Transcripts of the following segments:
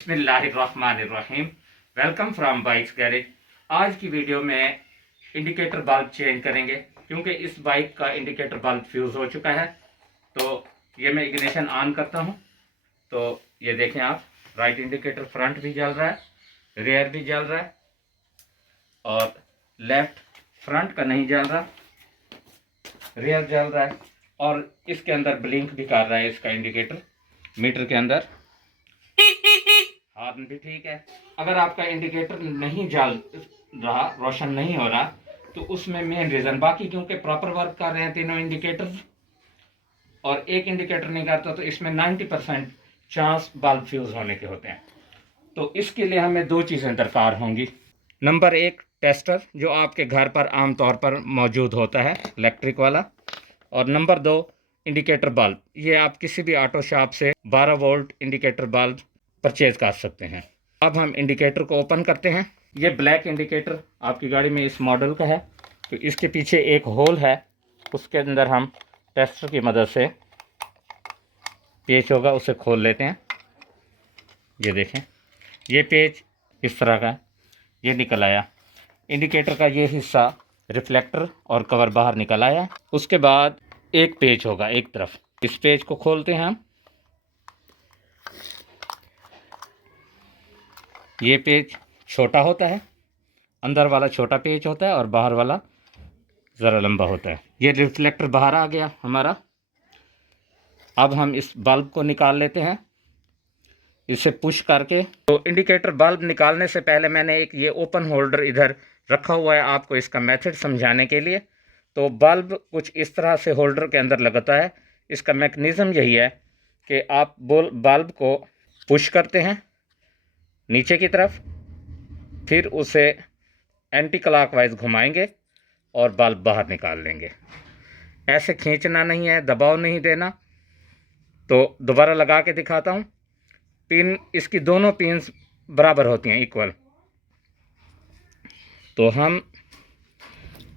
बिस्मिल्लाहिर्रहमानिर्रहीम। Welcome from bikes garage. आज की वीडियो में इंडिकेटर बल्ब चेंज करेंगे क्योंकि इस बाइक का इंडिकेटर बल्ब फ्यूज़ हो चुका है। तो ये मैं इग्निशन ऑन करता हूँ तो ये देखें आप, राइट इंडिकेटर फ्रंट भी जल रहा है, रियर भी जल रहा है और लेफ्ट फ्रंट का नहीं जल रहा, रियर जल रहा है और इसके अंदर ब्लिंक भी कर रहा है इसका इंडिकेटर मीटर के अंदर। हॉर्न भी ठीक है। अगर आपका इंडिकेटर नहीं जल रहा, रोशन नहीं हो रहा, तो उसमें मेन रीज़न, बाकी क्योंकि प्रॉपर वर्क कर रहे हैं तीनों इंडिकेटर्स और एक इंडिकेटर नहीं करता तो इसमें 90% चांस बल्ब फ्यूज़ होने के होते हैं। तो इसके लिए हमें दो चीज़ें दरकार होंगी। नंबर एक, टेस्टर जो आपके घर पर आमतौर पर मौजूद होता है, इलेक्ट्रिक वाला। और नंबर दो, इंडिकेटर बल्ब। ये आप किसी भी ऑटो शॉप से 12 वोल्ट इंडिकेटर बल्ब परचेज कर सकते हैं। अब हम इंडिकेटर को ओपन करते हैं। ये ब्लैक इंडिकेटर आपकी गाड़ी में इस मॉडल का है, तो इसके पीछे एक होल है, उसके अंदर हम टेस्टर की मदद से, पेच होगा उसे खोल लेते हैं। ये देखें, ये पेच इस तरह का, ये निकल आया। इंडिकेटर का ये हिस्सा, रिफ्लेक्टर और कवर बाहर निकल आया। उसके बाद एक पेच होगा एक तरफ, इस पेच को खोलते हैं हम। ये पेच छोटा होता है, अंदर वाला छोटा पेच होता है और बाहर वाला ज़रा लंबा होता है। ये रिफ्लेक्टर बाहर आ गया हमारा। अब हम इस बल्ब को निकाल लेते हैं इसे पुश करके। तो इंडिकेटर बल्ब निकालने से पहले मैंने एक ये ओपन होल्डर इधर रखा हुआ है आपको इसका मेथड समझाने के लिए। तो बल्ब कुछ इस तरह से होल्डर के अंदर लगता है। इसका मैकेनिज़्म यही है कि आप बल्ब को पुश करते हैं नीचे की तरफ, फिर उसे एंटी क्लॉकवाइज घुमाएंगे और बल्ब बाहर निकाल लेंगे। ऐसे खींचना नहीं है, दबाव नहीं देना। तो दोबारा लगा के दिखाता हूँ। पिन, इसकी दोनों पिन्स बराबर होती हैं, इक्वल। तो हम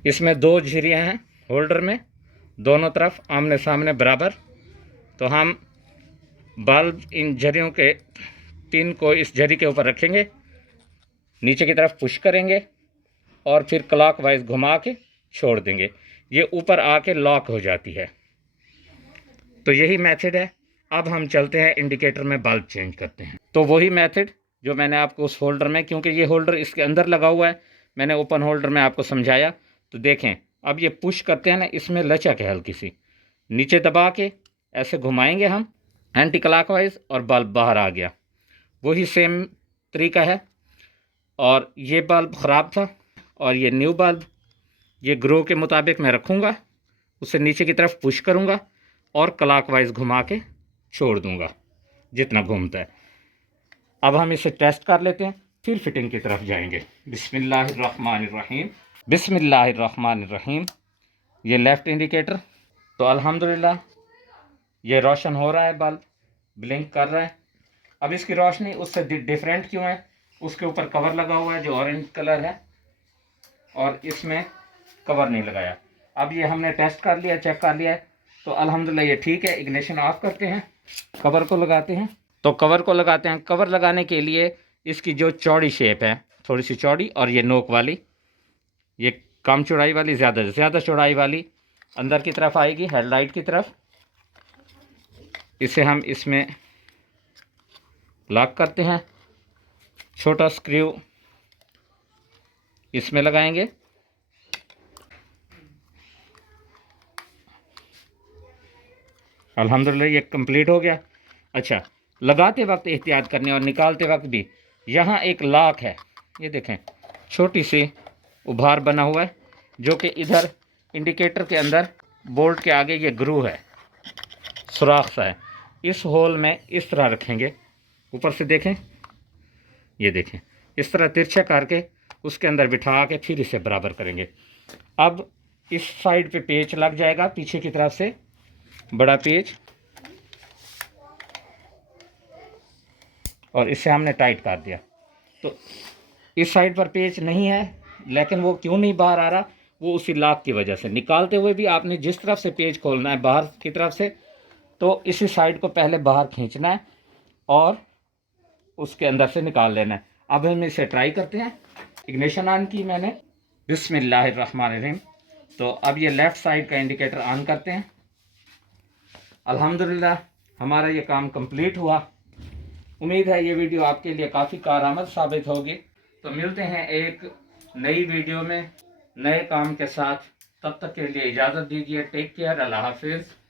इसमें दो झिरियाँ हैं होल्डर में, दोनों तरफ आमने सामने बराबर। तो हम बल्ब इन झरियों के पिन को इस झरी के ऊपर रखेंगे, नीचे की तरफ पुश करेंगे और फिर क्लॉकवाइज घुमा के छोड़ देंगे। ये ऊपर आके लॉक हो जाती है। तो यही मेथड है। अब हम चलते हैं इंडिकेटर में बल्ब चेंज करते हैं। तो वही मेथड जो मैंने आपको उस होल्डर में, क्योंकि ये होल्डर इसके अंदर लगा हुआ है, मैंने ओपन होल्डर में आपको समझाया। तो देखें, अब ये पुश करते हैं ना, इसमें लचक है हल्की सी, नीचे दबा के ऐसे घुमाएंगे हम एंटी क्लॉकवाइज और बल्ब बाहर आ गया। वही सेम तरीका है। और ये बल्ब ख़राब था और ये न्यू बल्ब, ये ग्रो के मुताबिक मैं रखूँगा, उसे नीचे की तरफ पुश करूँगा और क्लॉकवाइज घुमा के छोड़ दूँगा जितना घूमता है। अब हम इसे टेस्ट कर लेते हैं, फिर फिटिंग की तरफ जाएंगे। बिस्मिल्लाहिर्रहमानिर्रहीम, बिस्मिल्लाहिर्रहमानिर्रहीम। ये लेफ़्ट इंडिकेटर, तो अल्हम्दुलिल्लाह ये रोशन हो रहा है, बल्ब ब्लिंक कर रहा है। अब इसकी रोशनी उससे डिफरेंट क्यों है? उसके ऊपर कवर लगा हुआ है जो ऑरेंज कलर है और इसमें कवर नहीं लगाया। अब ये हमने टेस्ट कर लिया, चेक कर लिया है, तो अल्हम्दुलिल्लाह ये ठीक है। इग्निशन ऑफ करते हैं, कवर को लगाते हैं। तो कवर को लगाते हैं। कवर लगाने के लिए इसकी जो चौड़ी शेप है, थोड़ी सी चौड़ी, और ये नोक वाली, ये कम चौड़ाई वाली, ज़्यादा चौड़ाई वाली अंदर की तरफ आएगी, हेडलाइट की तरफ। इसे हम इसमें लॉक करते हैं, छोटा स्क्रू इसमें लगाएंगे। अल्हम्दुलिल्लाह ये कंप्लीट हो गया। अच्छा, लगाते वक्त एहतियात करनी और निकालते वक्त भी। यहाँ एक लॉक है, ये देखें, छोटी सी उभार बना हुआ है जो कि इधर इंडिकेटर के अंदर बोल्ट के आगे ये ग्रू है, सुराख सा है। इस होल में इस तरह रखेंगे, ऊपर से देखें, ये देखें, इस तरह तिरछा करके उसके अंदर बिठा के फिर इसे बराबर करेंगे। अब इस साइड पे पेच लग जाएगा, पीछे की तरफ से बड़ा पेच, और इसे हमने टाइट कर दिया। तो इस साइड पर पेच नहीं है, लेकिन वो क्यों नहीं बाहर आ रहा? वो उसी लॉक की वजह से। निकालते हुए भी आपने जिस तरफ से पेच खोलना है बाहर की तरफ से, तो इसी साइड को पहले बाहर खींचना है और उसके अंदर से निकाल लेना है। अब हम इसे ट्राई करते हैं। इग्निशन ऑन की मैंने, बिस्मिल्लाहिर्रहमानिर्रहीम। तो अब ये लेफ़्ट साइड का इंडिकेटर ऑन करते हैं। अल्हम्दुलिल्लाह हमारा ये काम कंप्लीट हुआ। उम्मीद है ये वीडियो आपके लिए काफ़ी कारआमद साबित होगी। तो मिलते हैं एक नई वीडियो में नए काम के साथ। तब तक के लिए इजाज़त दीजिए। Take care. अल्लाह हाफिज़।